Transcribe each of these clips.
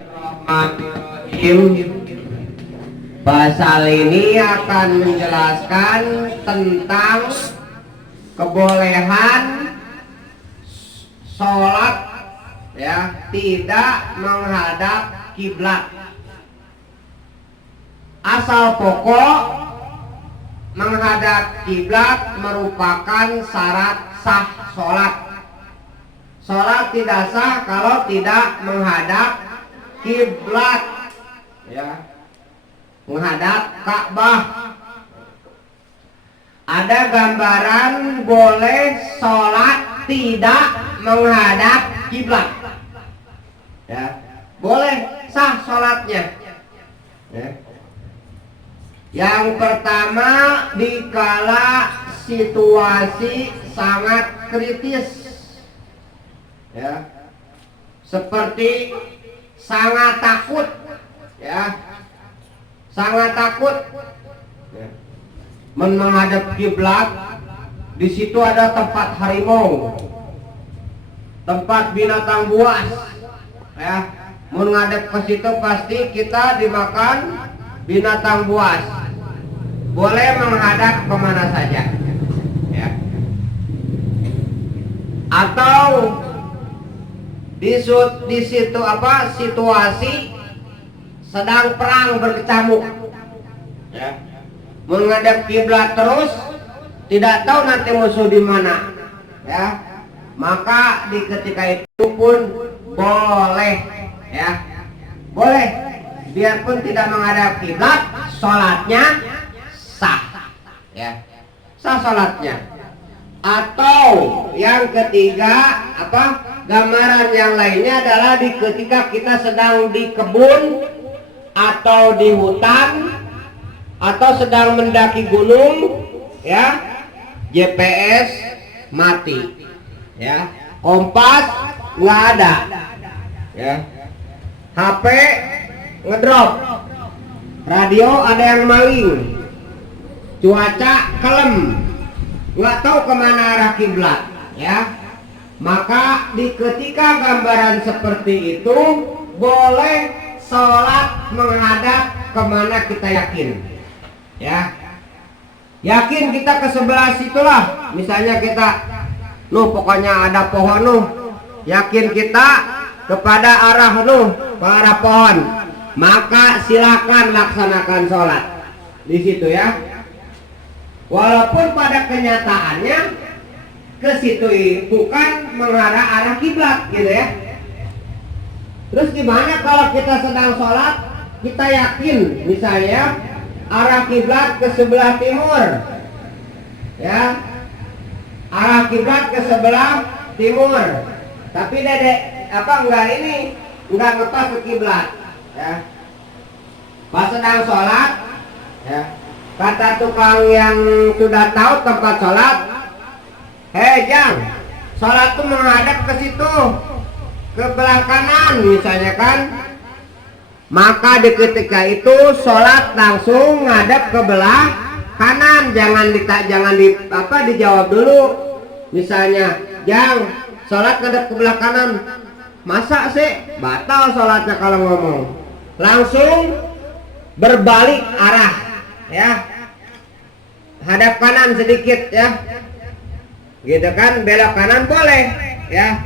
Bismillahirrahmanirrahim. Pasal ini akan menjelaskan tentang kebolehan sholat ya tidak menghadap kiblat. Asal pokok menghadap kiblat merupakan syarat sah sholat. Sholat tidak sah kalau tidak menghadap kiblat, ya, menghadap Ka'bah. Ada gambaran boleh sholat tidak menghadap kiblat, ya, boleh sah sholatnya. Ya. Yang pertama, dikala situasi sangat kritis, ya, seperti sangat takut, ya, sangat takut, ya, menghadap kiblat. Di situ ada tempat harimau, tempat binatang buas, ya, menghadap ke situ pasti kita dimakan binatang buas. Boleh menghadap kemana saja, ya. Atau di situ apa situasi sedang perang berkecamuk, ya, menghadap kiblat terus, tidak tahu nanti musuh di mana, ya, maka di ketika itu pun boleh, ya, boleh, biarpun tidak menghadap kiblat, sholatnya sah, ya, sah sholatnya. Atau yang ketiga, apa, gambaran yang lainnya adalah ketika kita sedang di kebun atau di hutan atau sedang mendaki gunung, ya, GPS mati, ya, kompas nggak ada, ya, HP ngedrop, radio ada yang maling, cuaca kelem, nggak tahu kemana arah kiblat, ya, maka di ketika gambaran seperti itu boleh sholat menghadap kemana kita yakin, ya, yakin kita ke sebelah situlah, misalnya kita pokoknya ada pohon yakin kita kepada arah ke arah pohon, maka silakan laksanakan sholat di situ, ya. Walaupun pada kenyataannya ke situ bukan mengarah arah kiblat, gitu, ya. Terus gimana kalau kita sedang sholat, kita yakin misalnya arah kiblat ke sebelah timur, ya, arah kiblat ke sebelah timur, tapi enggak ngepas ke kiblat, ya. Pas sedang sholat, ya, kata tukang yang sudah tahu tempat sholat, hei Jang, sholat tuh menghadap ke situ, ke belah kanan misalnya kan, maka di ketika itu sholat langsung ngadap ke belah kanan, jangan dijawab dulu, misalnya Jang, sholat ngadap ke belah kanan, masa sih batal sholatnya kalau ngomong, langsung berbalik arah, ya, hadap kanan sedikit, ya, gitu kan, belok kanan boleh, ya,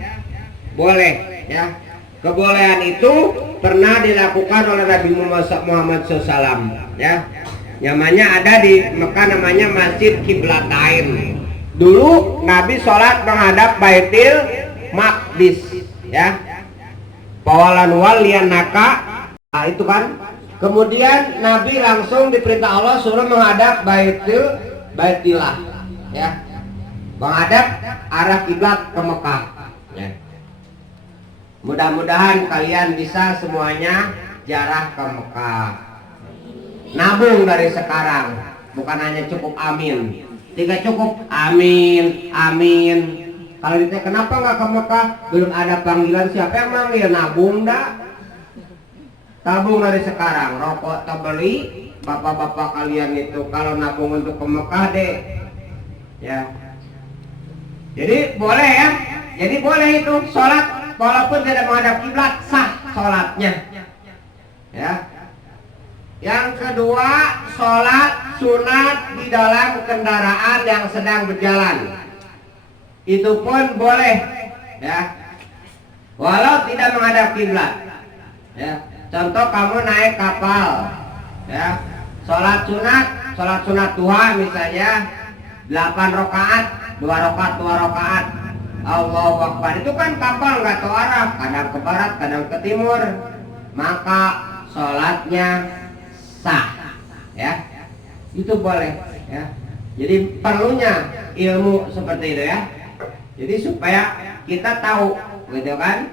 boleh, ya. Kebolehan itu pernah dilakukan oleh Nabi Muhammad SAW, ya, namanya ada di Mekah, namanya Masjid Qiblatain. Dulu Nabi sholat menghadap Baitul Maqdis, ya, pawalan walian naka, nah, itu kan. Kemudian Nabi langsung diperintah Allah suruh menghadap Baitullah, ya, menghadap arah kiblat ke Mekah, ya. Mudah-mudahan kalian bisa semuanya ziarah ke Mekah. Nabung dari sekarang, bukan hanya cukup amin. Tidak cukup amin, amin. Kalau ditanya kenapa nggak ke Mekah, belum ada panggilan, siapa yang manggil? Nabung dah. Tabung dari sekarang, rokok terbeli, bapak-bapak kalian itu kalau nabung untuk ke Mekah deh, ya. Jadi boleh, ya. Jadi boleh itu sholat walaupun tidak menghadap kiblat, sah. sholatnya. Ya. Yang kedua, sholat sunat di dalam kendaraan yang sedang berjalan. Itu pun boleh, ya. Walau tidak menghadap kiblat. Ya. Contoh kamu naik kapal, ya. Sholat sunat duha misalnya 8 rakaat, 2 rakaat. Allahu Akbar. Itu kan kapal nggak tahu arah, kadang ke barat, kadang ke timur. Maka sholatnya sah, ya. Itu boleh, ya. Jadi perlunya ilmu seperti itu, ya. Jadi supaya kita tahu, gitu kan.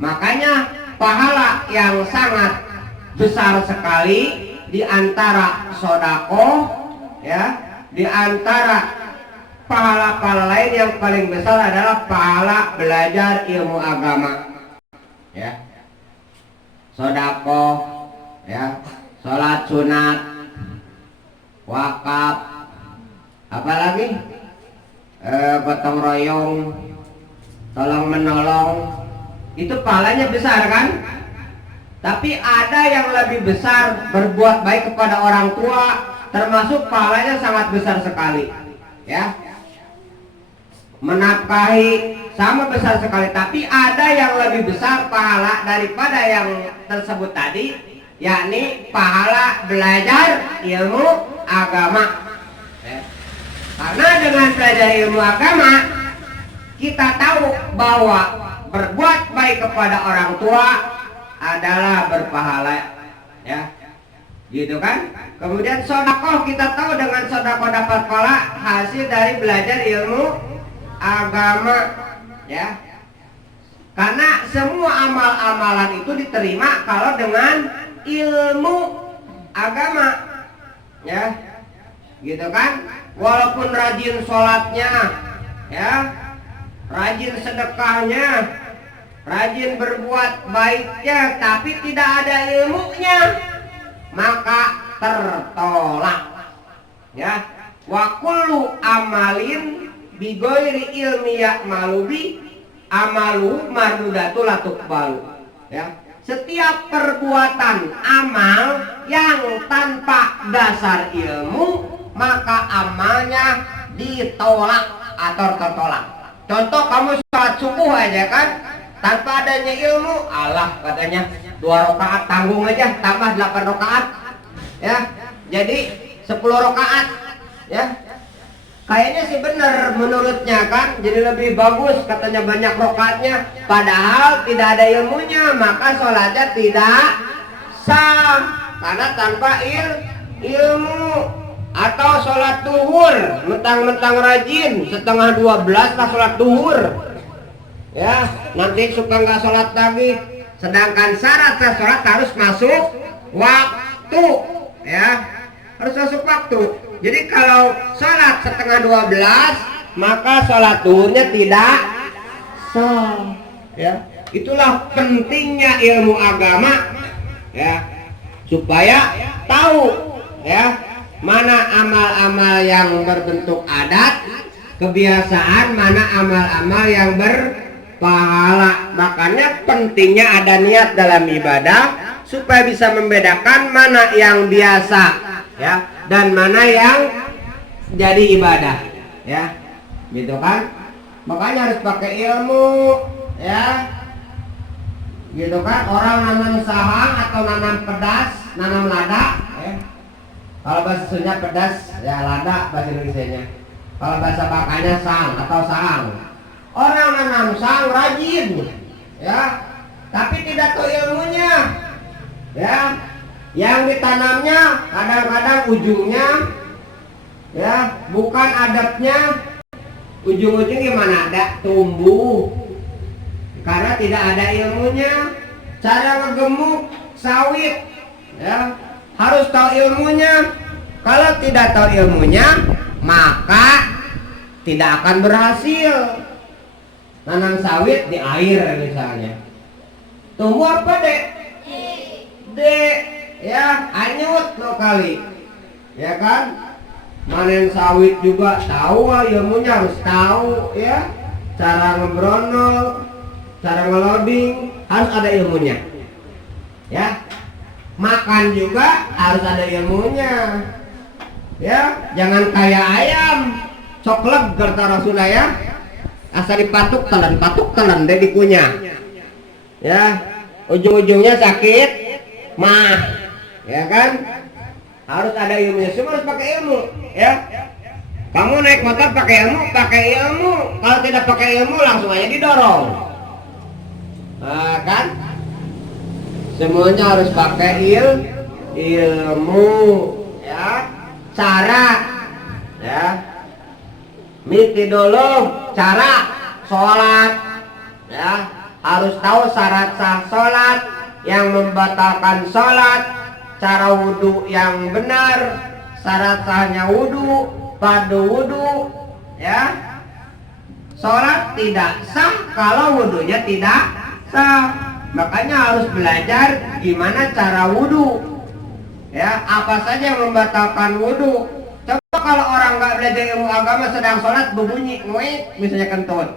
Makanya pahala yang sangat besar sekali di antara sodako, ya, di antara pahala-pahala lain yang paling besar adalah pahala belajar ilmu agama, ya. Sodako, ya, sholat sunat, wakaf, apalagi gotong royong, tolong menolong, itu pahalanya besar kan? Tapi ada yang lebih besar, berbuat baik kepada orang tua, termasuk pahalanya sangat besar sekali, ya. Menafkahi sama besar sekali, tapi ada yang lebih besar pahala daripada yang tersebut tadi, yakni pahala belajar ilmu agama, ya. Karena dengan belajar ilmu agama kita tahu bahwa berbuat baik kepada orang tua adalah berpahala, ya, gitu kan. Kemudian sedekah kita tahu dengan sedekah dapat pahala hasil dari belajar ilmu agama, ya. Karena semua amal-amalan itu diterima kalau dengan ilmu agama, ya, gitu kan. Walaupun rajin sholatnya, ya, rajin sedekahnya, rajin berbuat baiknya, tapi tidak ada ilmunya, maka tertolak, ya. Wa kullu amalin bigoiri ilmi ya'malu bi amalu mardudatu la tuqbalu, ya. Setiap perbuatan amal yang tanpa dasar ilmu, maka amalnya ditolak atau tertolak. Contoh kamu sholat subuh aja kan, tanpa adanya ilmu, Allah katanya 2 rakaat tanggung aja, tambah 8 rakaat, ya. Jadi 10 rakaat, ya. Kayaknya sih benar menurutnya kan, jadi lebih bagus katanya banyak rakaatnya, padahal tidak ada ilmunya, maka sholatnya tidak sah karena tanpa ilmu. Atau sholat duhur, mentang-mentang rajin, setengah 12 lah sholat duhur, ya, nanti suka nggak sholat lagi, sedangkan syarat sholat harus masuk waktu, ya, harus masuk waktu. Jadi kalau sholat setengah 12, maka sholat duhurnya tidak sah, ya. Itulah pentingnya ilmu agama, ya, supaya tahu, ya, mana amal-amal yang berbentuk adat, kebiasaan, mana amal-amal yang berpahala. Makanya pentingnya ada niat dalam ibadah supaya bisa membedakan mana yang biasa, ya, dan mana yang jadi ibadah, ya, gitu kan. Makanya harus pakai ilmu, ya, gitu kan. Orang nanam sahang atau nanam pedas, nanam lada, ya. Kalau bahasa Sunda pedas, ya, lada bahasa Indonesianya. Kalau bahasa Bakanya sang atau saang. Orang nanam sang rajin, ya, tapi tidak tahu ilmunya, ya. Yang ditanamnya kadang-kadang ujungnya, ya, bukan adabnya, ujung-ujung gimana, ada tumbuh karena tidak ada ilmunya. Cara ngegemuk sawit, ya, harus tahu ilmunya. Kalau tidak tahu ilmunya, maka tidak akan berhasil. Nanam sawit di air misalnya, tumbuh apa dek? Dek, ya, anyut lo kali, ya kan. Manen sawit juga tahu, ilmunya harus tahu, ya, cara ngebrondol, cara ngeloding, harus ada ilmunya. Ya. Makan juga harus ada ilmunya. Ya, jangan kayak ayam coklat kata Rasulullah ya. Asal dipatuk telan deh dikunyah. Ya, ujung-ujungnya sakit mah. Ya kan? Harus ada ilmunya. Semua harus pakai ilmu, ya. Kamu naik motor pakai ilmu. Kalau tidak pakai ilmu langsung aja didorong. Nah, kan? Semuanya harus pakai ilmu, ya. Cara, ya. Miti dulu cara sholat, ya. Harus tahu syarat sah sholat, yang membatalkan sholat, cara wudhu yang benar, syarat sahnya wudhu, fardu wudhu, ya. Sholat tidak sah kalau wudhunya tidak sah. Makanya harus belajar gimana cara wudhu, ya. Apa saja yang membatalkan wudhu. Coba kalau orang nggak belajar ilmu agama sedang sholat berbunyi nguit misalnya kentut,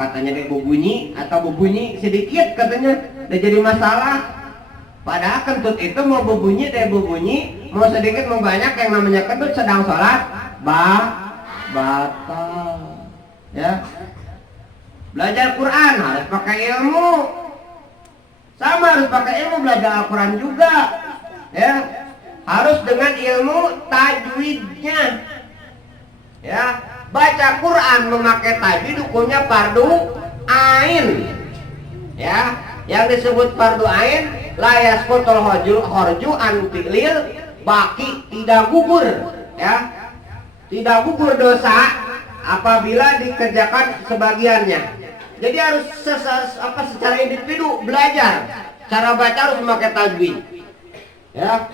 katanya dia berbunyi atau berbunyi sedikit katanya udah jadi masalah. Padahal kentut itu mau berbunyi mau sedikit mau banyak, yang namanya kentut sedang sholat batal, ya. Belajar Quran harus pakai ilmu, sama harus pakai ilmu belajar Al-Quran juga, ya. Harus dengan ilmu tajwidnya, ya. Baca Quran memakai tajwid hukumnya fardu ain, ya. Yang disebut fardu ain la yasqutul kharju an fi'lil baki, tidak gugur, ya. Tidak gugur dosa apabila dikerjakan sebagiannya. Jadi harus secara individu belajar cara baca, harus memakai tajwid, ya.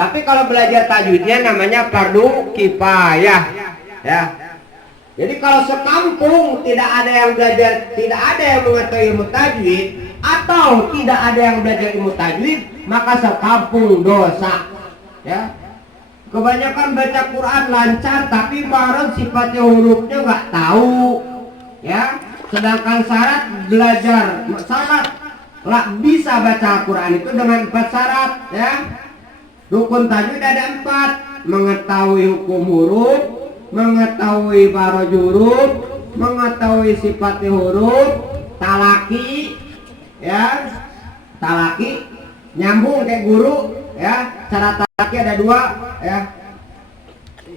Tapi kalau belajar tajwidnya namanya fardu kifayah, ya. Jadi kalau sekampung tidak ada yang belajar, tidak ada yang mengetahui ilmu tajwid, atau tidak ada yang belajar ilmu tajwid, maka sekampung dosa, ya. Kebanyakan baca Quran lancar, tapi baru sifatnya hurufnya nggak tahu, ya. Sedangkan syarat belajar lah bisa baca Quran itu dengan 4 syarat, ya. Rukun tajwid ada 4: mengetahui hukum huruf, mengetahui faraj huruf, mengetahui sifat huruf, talaki, ya. Talaki nyambung kayak guru, ya. Cara talaki ada 2, ya.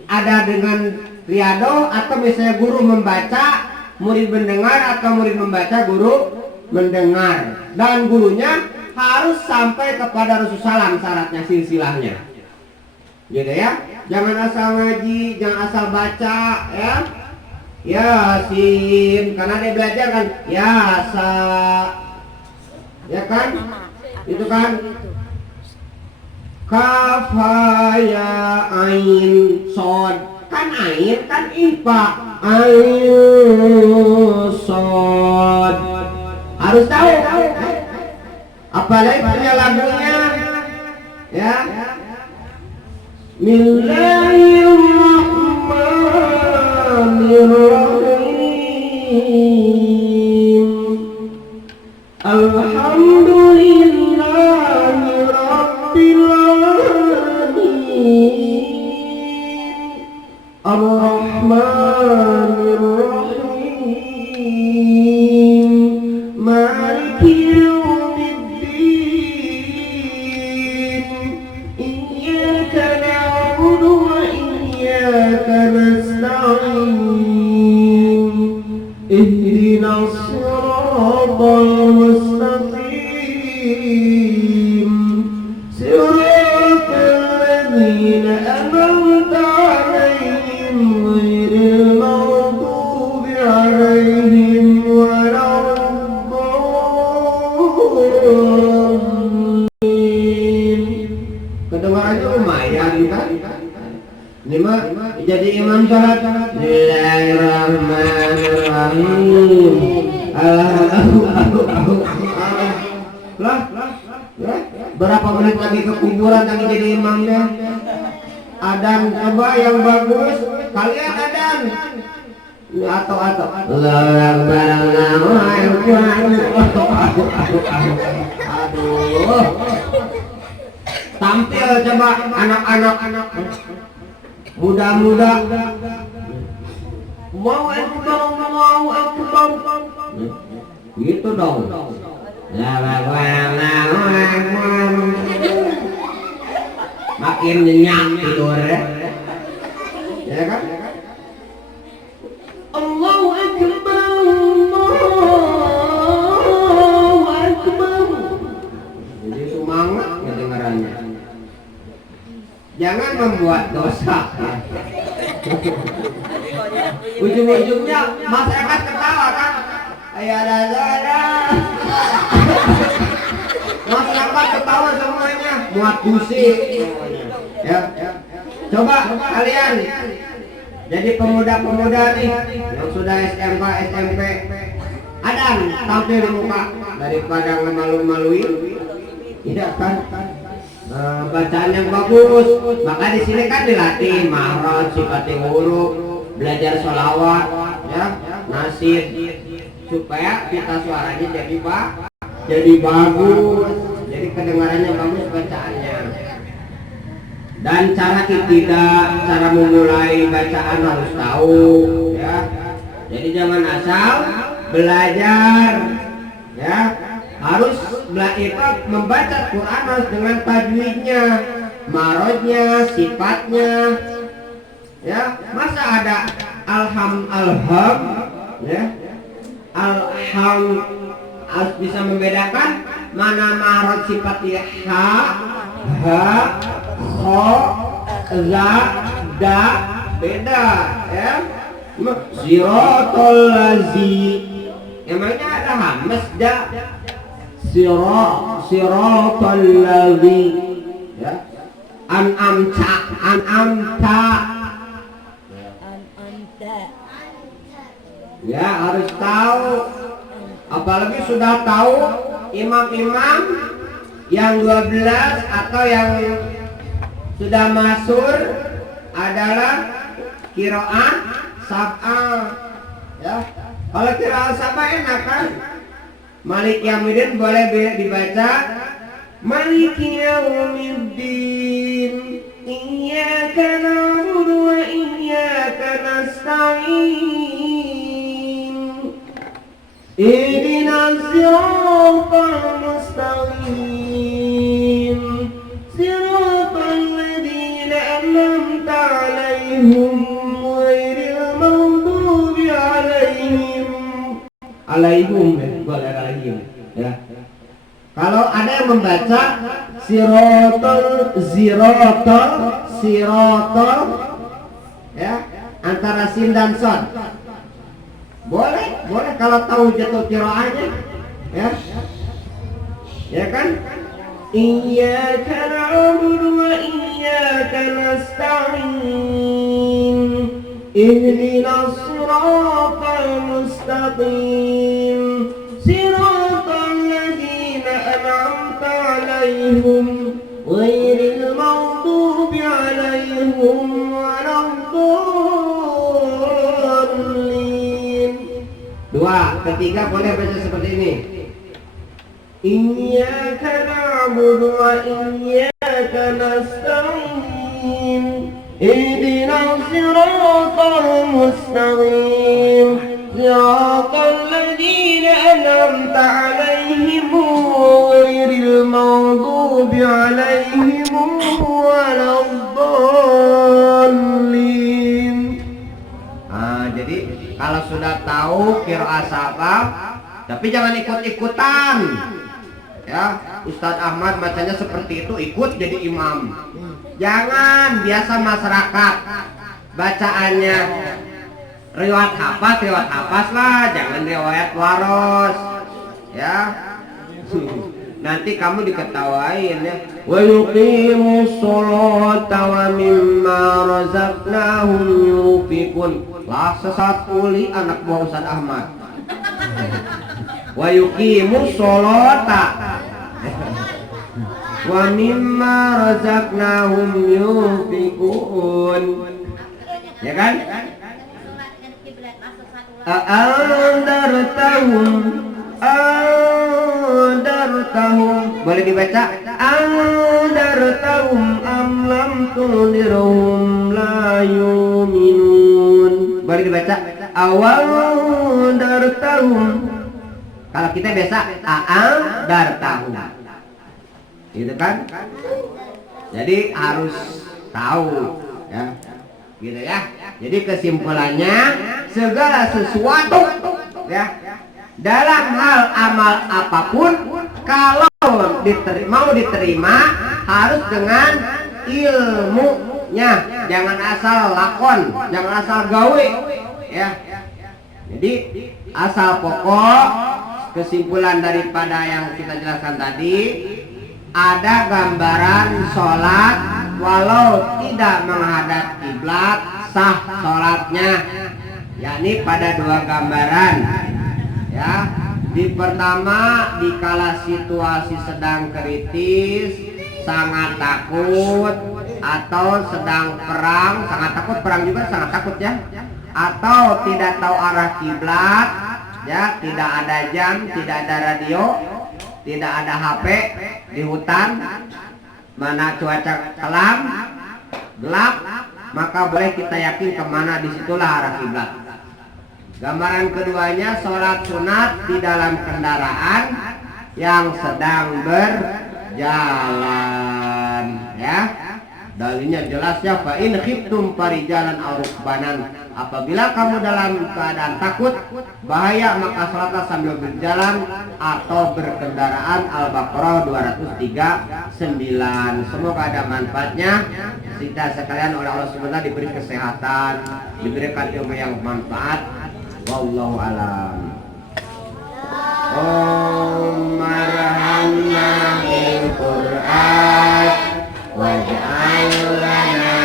Ada dengan riado, atau misalnya guru membaca, murid mendengar, atau murid membaca, guru mendengar. Dan gurunya harus sampai kepada Rasulullah SAW syaratnya, silsilahnya, gitu ya. Jangan asal ngaji, jangan asal baca, ya. Yasin, karena dia belajar kan yasa, ya kan, itu kan. Kafaya ain sod, kan ain kan ipa, ain sod harus tahu. Apalagi punya lagunya, ya. Bismillahirrahmanirrahim. Alhamdulillahi rabbil alamin. Ar-Rahmanir Rahim. Maliki اهدنا الصراط المستقيم صراط الذين أنعمت عليهم غير المغضوب عليهم ولا الضالين. Kedengarannya lumayan kan? Ini mah jadi imam salat. Bismillahirrahmanirrahim. Berapa menit lagi ke kuburan lagi jadi imamnya? Adan coba yang bagus. Kalian adan. atau aduh, tampil coba anak-anak muda-muda, mau akbar gitu dong. Makin nyenyak tidur ya kan. Allahu akbar, Allahu akbar. Jadi semangat ngedengarannya. Jangan membuat dosa. Ujung-ujungnya masyarakat ketawa kan. Ayah ada. Masyarakat ketawa semuanya. Muat musik. Ya. Coba kalian jadi pemuda-pemuda nih yang sudah SMK, SMP, Adam tampil di muka daripada ngemalu-maluin, tidak kan? Bacaan yang bagus, maka di sini kan dilatih mahraj, sifati huruf, belajar sholawat, ya, nasid, supaya pita suaranya jadi bagus, jadi kedengarannya bagus bacaannya. Dan cara ibtidah, cara memulai bacaan harus tahu, ya. Jadi jangan asal belajar, ya. Harus belajar membaca Quran harus dengan tajwidnya, marojnya, sifatnya, ya. Masa ada alham, ya. Alham harus bisa membedakan mana maroj sifatnya ha, kho, za, da, beda ya. Siratal lazi, emangnya ada hamas da? Siratal lazi ya. An'amta ya, harus tahu. Apalagi sudah tahu imam-imam yang 12 atau yang sudah masyhur adalah qiraat sab'ah, ya. Kalau qiraat sab'ah enak kan? Malik Yaumiddin boleh dibaca Maliki Yaumiddin, iyyaka na'budu wa iyyaka nasta'in, ihdinas siratal mustaqim, siratal ladzina an'amta 'alaihim ghairil maghdubi 'alaihim ya. Kalau ada yang membaca siratal ya, antara sin dan son, boleh kalau tahu jatuh qiraahnya, ya kan? Iyyaka na'budu wa iyyaka nasta'in, ihdinas siratal mustaqim, siratal ladzina an'amta 'alaihim ghairil maghdubi 'alaihim waladdallin. Dua, ketiga boleh baca seperti ini. Iyyaka na'budu wa iyyaka nasta'in, ihdinas siratal mustaqim, siratal ladzina an'amta 'alaihim ghairil maghdubi 'alaihim waladdallin. Jadi kalau sudah tahu qiraat sab'ah, tapi jangan ikut-ikutan. Ya, Ustadz Ahmad bacanya seperti itu, ikut jadi imam. Jangan, biasa masyarakat bacaannya riwayat hafaz lah, jangan riwayat waros. Ya. Nanti kamu diketawain ya. Wa yuqimus sholata wa mimma razaqnahum yunfiqun. Lah sesat uli anak buah Ustadz Ahmad. Wa yuqimus sholata wa mimma razaqnahum yunfiqun. Ya kan? Andartahum boleh dibaca andartahum am lam tundirhum la yu'minun. Boleh dibaca awandartahum. Kalau kita biasa andartahum gitu kan, jadi harus tahu ya gitu ya. Jadi kesimpulannya segala sesuatu ya dalam hal amal apapun kalau mau diterima harus dengan ilmunya, jangan asal lakon, jangan asal gawe ya. Jadi asal pokok kesimpulan daripada yang kita jelaskan tadi, ada gambaran sholat walau tidak menghadap kiblat sah sholatnya, yakni pada dua gambaran ya. Di pertama dikala situasi sedang kritis, sangat takut, atau sedang perang, sangat takut, perang juga sangat takut ya, atau tidak tahu arah kiblat ya, tidak ada jam, tidak ada radio, tidak ada HP, di hutan mana cuaca kelam gelap, maka boleh kita yakin kemana, disitulah arah kiblat. Gambaran keduanya sholat sunat di dalam kendaraan yang sedang berjalan ya. Dalilnya jelas ya, fa in khiftum farijalan aw rukbanan. Apabila kamu dalam keadaan takut bahaya maka sholatlah sambil berjalan atau berkendaraan. Al-Baqarah 239. Semoga ada manfaatnya. Kita sekalian oleh Allah SWT diberi kesehatan, diberikan ilmu yang bermanfaat. Wallahu alam. Marhamna bil Qur'an waj'al lana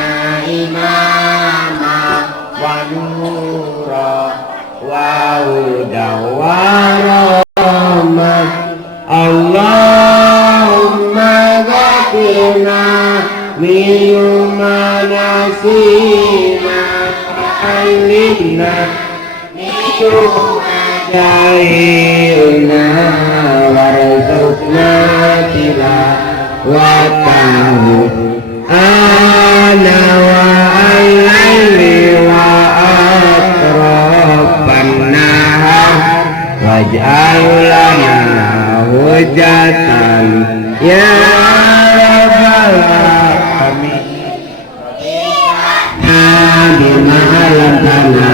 imama wa nura wa hudan wa rahmah. Allahumma ghafirna mimma nasina alimna jahilna warzuqna tilawatahu ana wa al-laili wa atrafan nahar waj'al lana hujatan ya rabbal alamin. Bima alamtana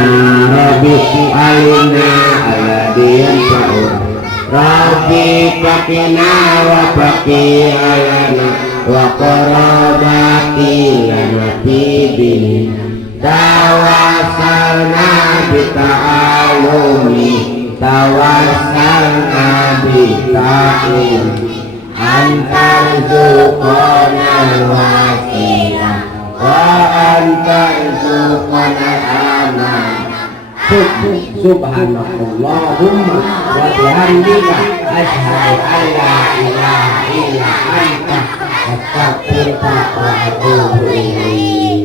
Rabbi alina aladiyan fa'ur Rabbi pakina wa paki alana wa qarabati lana tibini tawasalna bita'alumi tawasalna bita'in antar zuqona wasilah wa antar zuqona aman. Subhanallahumma wa bihamdika asyhadu an la ilaha illa anta astaghfiruka wa atubu ilaik.